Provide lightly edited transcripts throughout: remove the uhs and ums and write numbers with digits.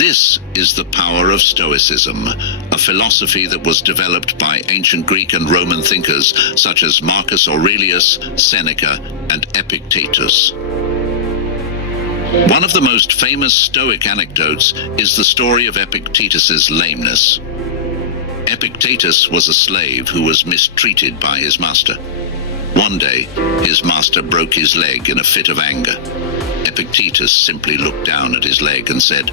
This is the power of Stoicism, a philosophy that was developed by ancient Greek and Roman thinkers such as Marcus Aurelius, Seneca, and Epictetus. One of the most famous Stoic anecdotes is the story of Epictetus's lameness. Epictetus was a slave who was mistreated by his master. One day, his master broke his leg in a fit of anger. Epictetus simply looked down at his leg and said,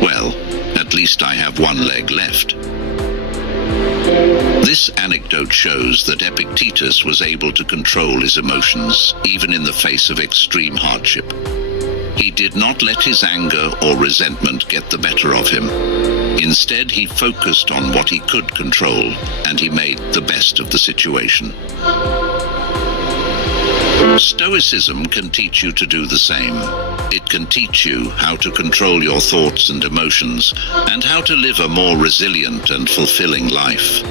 "Well, at least I have one leg left." This anecdote shows that Epictetus was able to control his emotions, even in the face of extreme hardship. He did not let his anger or resentment get the better of him. Instead, he focused on what he could control, and he made the best of the situation. Stoicism can teach you to do the same. It can teach you how to control your thoughts and emotions, and how to live a more resilient and fulfilling life.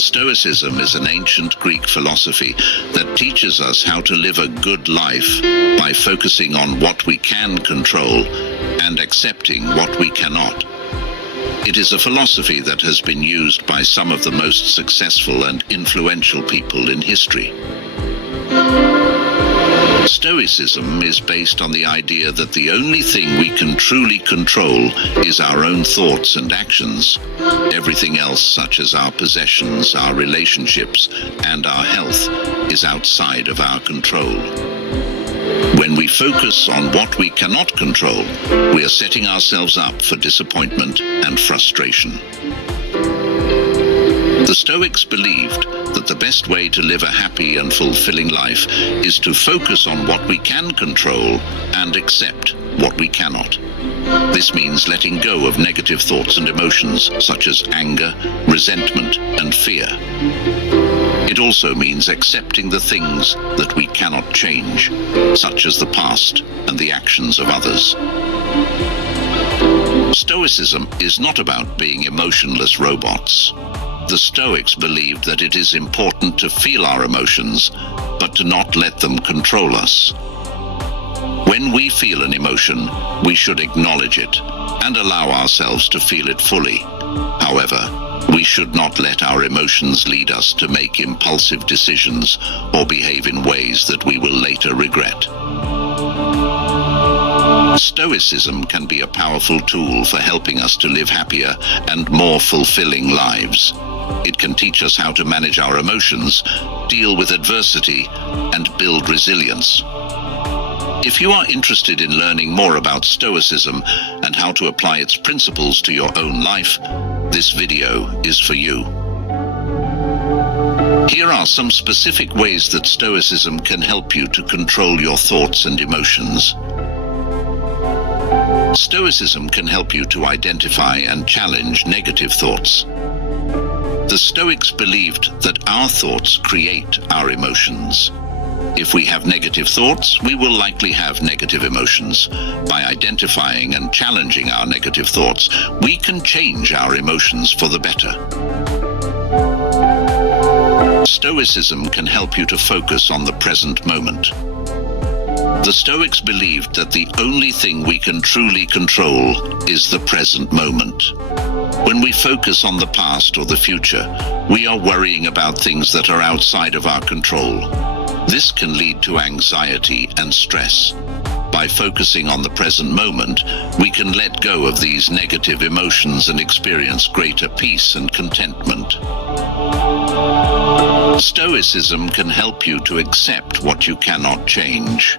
Stoicism is an ancient Greek philosophy that teaches us how to live a good life by focusing on what we can control and accepting what we cannot. It is a philosophy that has been used by some of the most successful and influential people in history. Stoicism is based on the idea that the only thing we can truly control is our own thoughts and actions. Everything else, such as our possessions, our relationships, and our health, is outside of our control. When we focus on what we cannot control, we are setting ourselves up for disappointment and frustration. The Stoics believed that the best way to live a happy and fulfilling life is to focus on what we can control and accept what we cannot. This means letting go of negative thoughts and emotions such as anger, resentment, and fear. It also means accepting the things that we cannot change, such as the past and the actions of others. Stoicism is not about being emotionless robots. The Stoics believed that it is important to feel our emotions, but to not let them control us. When we feel an emotion, we should acknowledge it and allow ourselves to feel it fully. However, we should not let our emotions lead us to make impulsive decisions or behave in ways that we will later regret. Stoicism can be a powerful tool for helping us to live happier and more fulfilling lives. It can teach us how to manage our emotions, deal with adversity, and build resilience. If you are interested in learning more about Stoicism and how to apply its principles to your own life, this video is for you. Here are some specific ways that Stoicism can help you to control your thoughts and emotions. Stoicism can help you to identify and challenge negative thoughts. The Stoics believed that our thoughts create our emotions. If we have negative thoughts, we will likely have negative emotions. By identifying and challenging our negative thoughts, we can change our emotions for the better. Stoicism can help you to focus on the present moment. The Stoics believed that the only thing we can truly control is the present moment. When we focus on the past or the future, we are worrying about things that are outside of our control. This can lead to anxiety and stress. By focusing on the present moment, we can let go of these negative emotions and experience greater peace and contentment. Stoicism can help you to accept what you cannot change.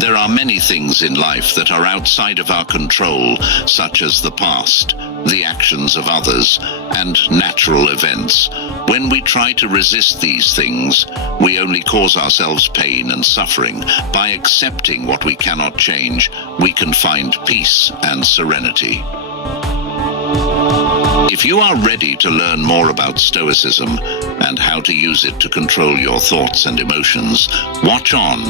There are many things in life that are outside of our control, such as the past, the actions of others, and natural events. When we try to resist these things, we only cause ourselves pain and suffering. By accepting what we cannot change, we can find peace and serenity. If you are ready to learn more about Stoicism and how to use it to control your thoughts and emotions, watch on.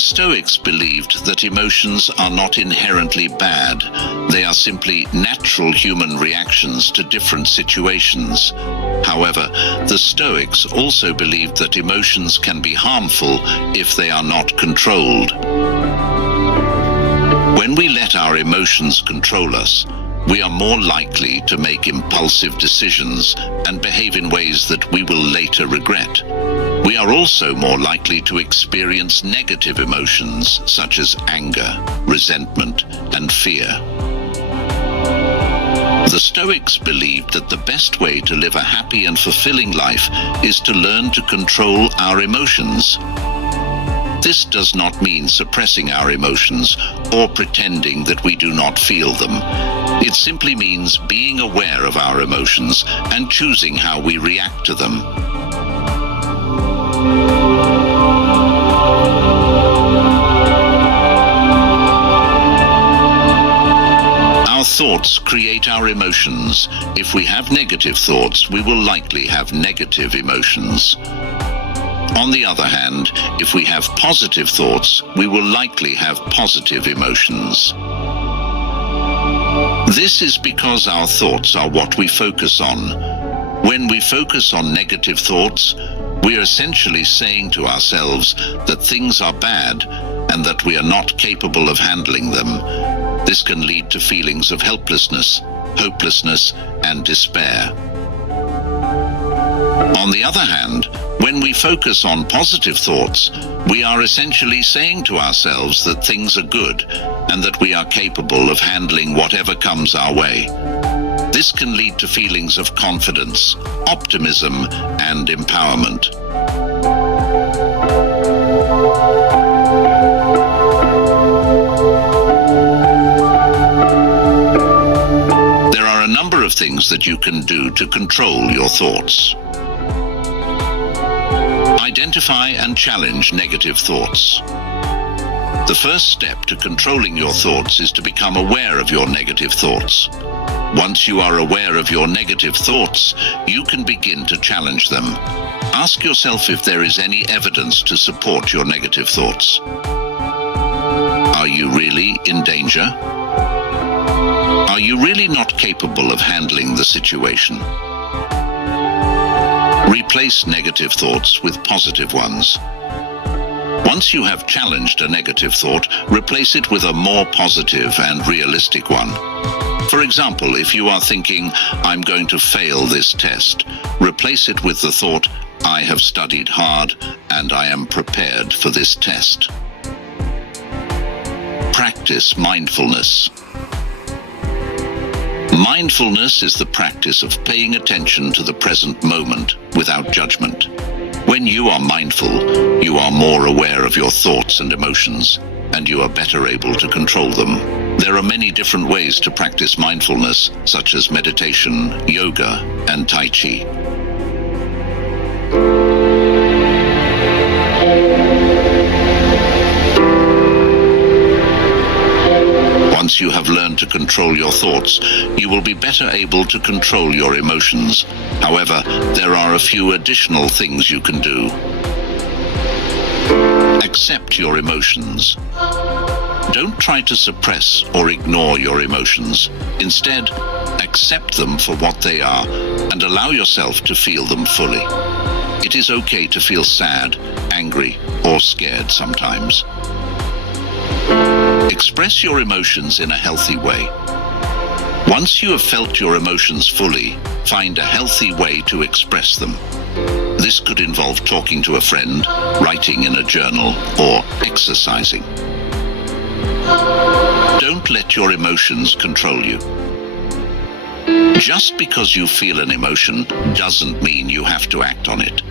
The Stoics believed that emotions are not inherently bad. They are simply natural human reactions to different situations. However, the Stoics also believed that emotions can be harmful if they are not controlled. When we let our emotions control us, we are more likely to make impulsive decisions and behave in ways that we will later regret. We are also more likely to experience negative emotions such as anger, resentment, and fear. The Stoics believed that the best way to live a happy and fulfilling life is to learn to control our emotions. This does not mean suppressing our emotions or pretending that we do not feel them. It simply means being aware of our emotions and choosing how we react to them. Our thoughts create our emotions. If we have negative thoughts, we will likely have negative emotions. On the other hand, if we have positive thoughts, we will likely have positive emotions. This is because our thoughts are what we focus on. When we focus on negative thoughts, we are essentially saying to ourselves that things are bad and that we are not capable of handling them. This can lead to feelings of helplessness, hopelessness, and despair. On the other hand, when we focus on positive thoughts, we are essentially saying to ourselves that things are good and that we are capable of handling whatever comes our way. This can lead to feelings of confidence, optimism, and empowerment. There are a number of things that you can do to control your thoughts. Identify and challenge negative thoughts. The first step to controlling your thoughts is to become aware of your negative thoughts. Once you are aware of your negative thoughts, you can begin to challenge them. Ask yourself if there is any evidence to support your negative thoughts. Are you really in danger? Are you really not capable of handling the situation? Replace negative thoughts with positive ones. Once you have challenged a negative thought, replace it with a more positive and realistic one. For example, if you are thinking, "I'm going to fail this test," replace it with the thought, "I have studied hard and I am prepared for this test." Practice mindfulness. Mindfulness is the practice of paying attention to the present moment without judgment. When you are mindful, you are more aware of your thoughts and emotions, and you are better able to control them. There are many different ways to practice mindfulness, such as meditation, yoga, and Tai Chi. Once you have learned to control your thoughts, you will be better able to control your emotions. However, there are a few additional things you can do. Accept your emotions. Don't try to suppress or ignore your emotions. Instead, accept them for what they are and allow yourself to feel them fully. It is okay to feel sad, angry, or scared sometimes. Express your emotions in a healthy way. Once you have felt your emotions fully, find a healthy way to express them. This could involve talking to a friend, writing in a journal, or exercising. Don't let your emotions control you. Just because you feel an emotion doesn't mean you have to act on it.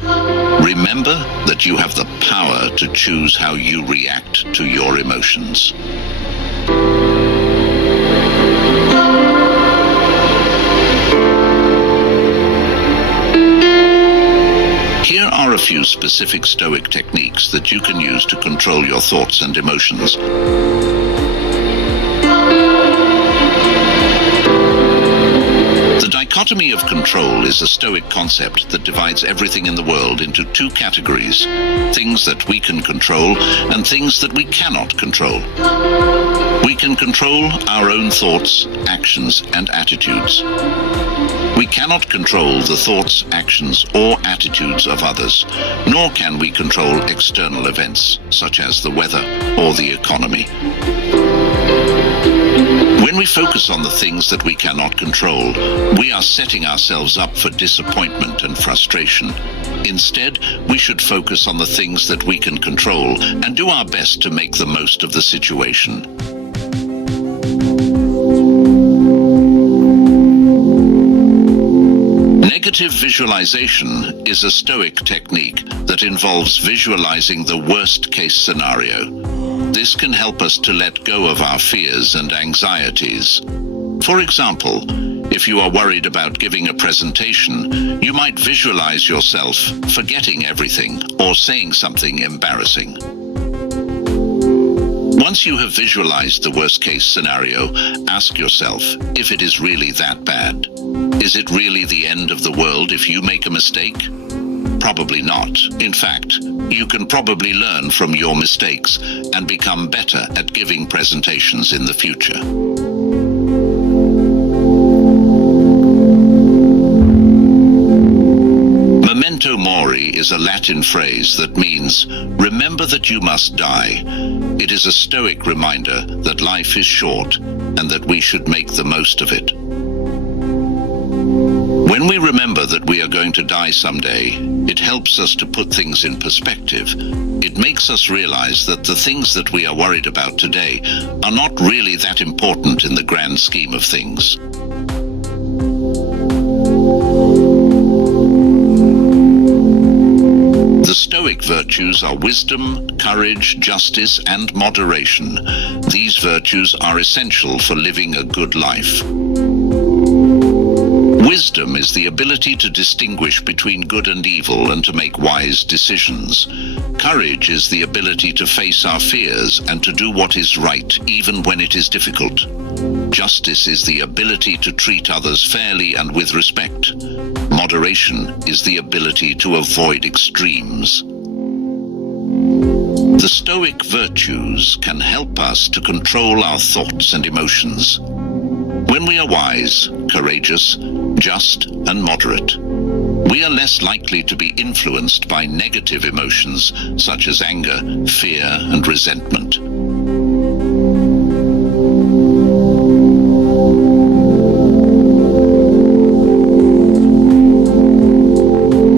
Remember that you have the power to choose how you react to your emotions. Here are a few specific Stoic techniques that you can use to control your thoughts and emotions. The dichotomy of control is a Stoic concept that divides everything in the world into two categories: things that we can control and things that we cannot control. We can control our own thoughts, actions, and attitudes. We cannot control the thoughts, actions, or attitudes of others, nor can we control external events, such as the weather or the economy. When we focus on the things that we cannot control, we are setting ourselves up for disappointment and frustration. Instead, we should focus on the things that we can control and do our best to make the most of the situation. Negative visualization is a Stoic technique that involves visualizing the worst-case scenario. This can help us to let go of our fears and anxieties. For example, if you are worried about giving a presentation, you might visualize yourself forgetting everything or saying something embarrassing. Once you have visualized the worst-case scenario, ask yourself if it is really that bad. Is it really the end of the world if you make a mistake? Probably not. In fact, you can probably learn from your mistakes and become better at giving presentations in the future. Memento mori is a Latin phrase that means, remember that you must die. It is a Stoic reminder that life is short and that we should make the most of it. When we remember that we are going to die someday, it helps us to put things in perspective. It makes us realize that the things that we are worried about today are not really that important in the grand scheme of things. The Stoic virtues are wisdom, courage, justice, and moderation. These virtues are essential for living a good life. Wisdom is the ability to distinguish between good and evil and to make wise decisions. Courage is the ability to face our fears and to do what is right, even when it is difficult. Justice is the ability to treat others fairly and with respect. Moderation is the ability to avoid extremes. The Stoic virtues can help us to control our thoughts and emotions. When we are wise, courageous, just, and moderate, we are less likely to be influenced by negative emotions such as anger, fear, and resentment.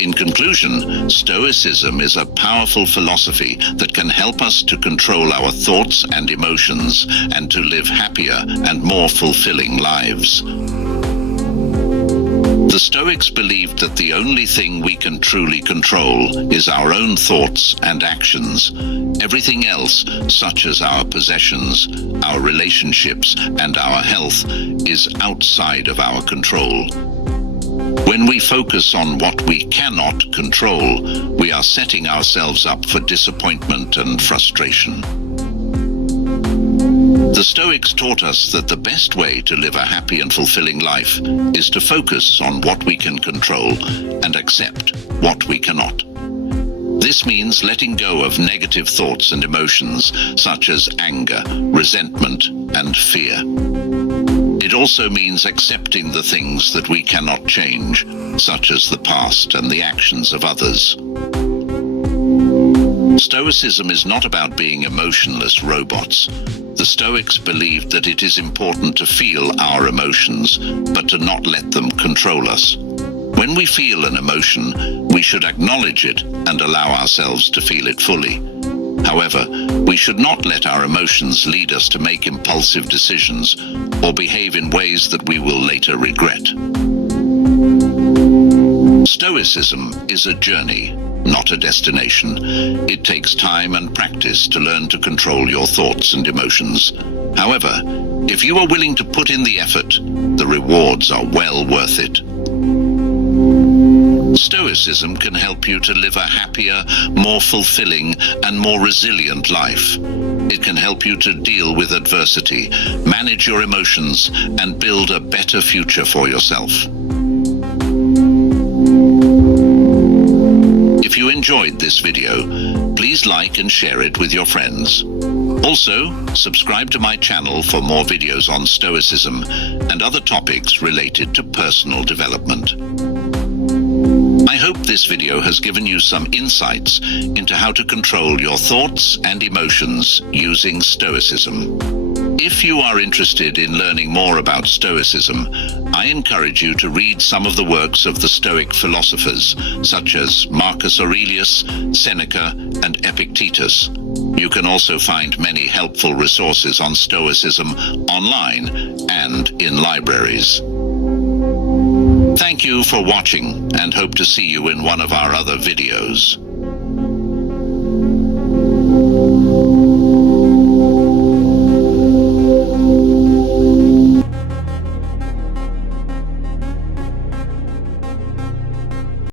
In conclusion, Stoicism is a powerful philosophy that can help us to control our thoughts and emotions and to live happier and more fulfilling lives. The Stoics believed that the only thing we can truly control is our own thoughts and actions. Everything else, such as our possessions, our relationships, and our health, is outside of our control. When we focus on what we cannot control, we are setting ourselves up for disappointment and frustration. The Stoics taught us that the best way to live a happy and fulfilling life is to focus on what we can control and accept what we cannot. This means letting go of negative thoughts and emotions such as anger, resentment, and fear. It also means accepting the things that we cannot change, such as the past and the actions of others. Stoicism is not about being emotionless robots. The Stoics believed that it is important to feel our emotions, but to not let them control us. When we feel an emotion, we should acknowledge it and allow ourselves to feel it fully. However, we should not let our emotions lead us to make impulsive decisions or behave in ways that we will later regret. Stoicism is a journey, not a destination. It takes time and practice to learn to control your thoughts and emotions. However, if you are willing to put in the effort, the rewards are well worth it. Stoicism can help you to live a happier, more fulfilling, and more resilient life. It can help you to deal with adversity, manage your emotions, and build a better future for yourself. If you enjoyed this video, please like and share it with your friends. Also, subscribe to my channel for more videos on Stoicism and other topics related to personal development. I hope this video has given you some insights into how to control your thoughts and emotions using Stoicism. If you are interested in learning more about Stoicism, I encourage you to read some of the works of the Stoic philosophers, such as Marcus Aurelius, Seneca, and Epictetus. You can also find many helpful resources on Stoicism online and in libraries. Thank you for watching, and hope to see you in one of our other videos.